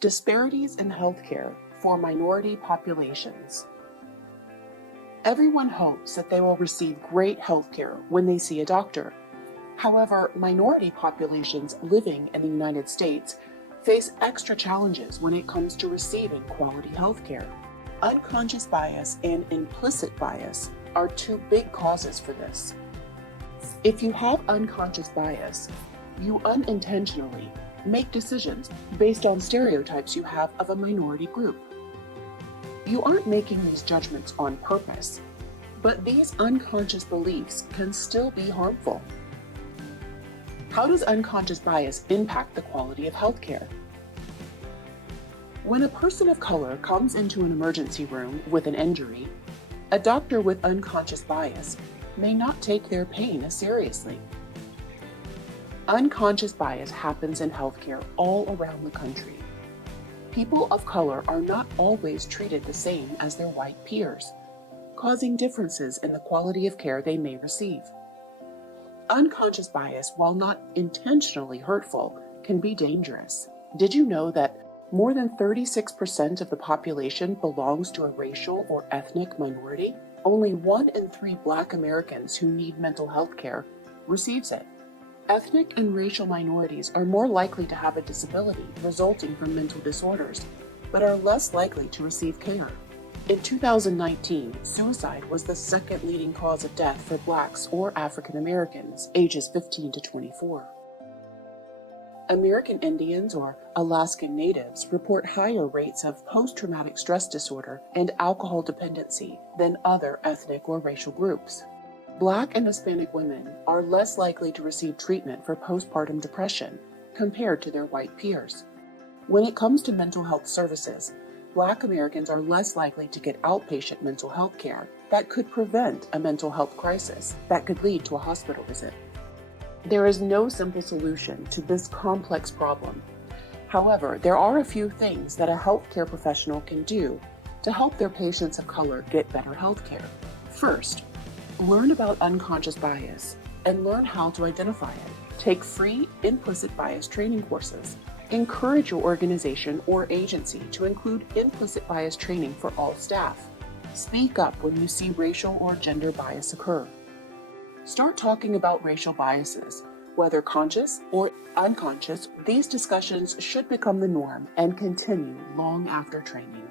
Disparities in healthcare for minority populations. Everyone hopes that they will receive great healthcare when they see a doctor. However, minority populations living in the United States face extra challenges when it comes to receiving quality healthcare. Unconscious bias and implicit bias are two big causes for this. If you have unconscious bias, you unintentionally make decisions based on stereotypes you have of a minority group. You aren't making these judgments on purpose, but these unconscious beliefs can still be harmful. How does unconscious bias impact the quality of healthcare? When a person of color comes into an emergency room with an injury, a doctor with unconscious bias may not take their pain as seriously. Unconscious bias happens in healthcare all around the country. People of color are not always treated the same as their white peers, causing differences in the quality of care they may receive. Unconscious bias, while not intentionally hurtful, can be dangerous. Did you know that more than 36% of the population belongs to a racial or ethnic minority? Only 1 in 3 Black Americans who need mental health care receives it. Ethnic and racial minorities are more likely to have a disability resulting from mental disorders, but are less likely to receive care. In 2019, suicide was the second leading cause of death for Blacks or African Americans ages 15 to 24. American Indians or Alaskan Natives report higher rates of post-traumatic stress disorder and alcohol dependency than other ethnic or racial groups. Black and Hispanic women are less likely to receive treatment for postpartum depression compared to their white peers. When it comes to mental health services, Black Americans are less likely to get outpatient mental health care that could prevent a mental health crisis that could lead to a hospital visit. There is no simple solution to this complex problem. However, there are a few things that a healthcare professional can do to help their patients of color get better healthcare. First, learn about unconscious bias and learn how to identify it. Take free implicit bias training courses. Encourage your organization or agency to include implicit bias training for all staff. Speak up when you see racial or gender bias occur. Start talking about racial biases. Whether conscious or unconscious, these discussions should become the norm and continue long after training.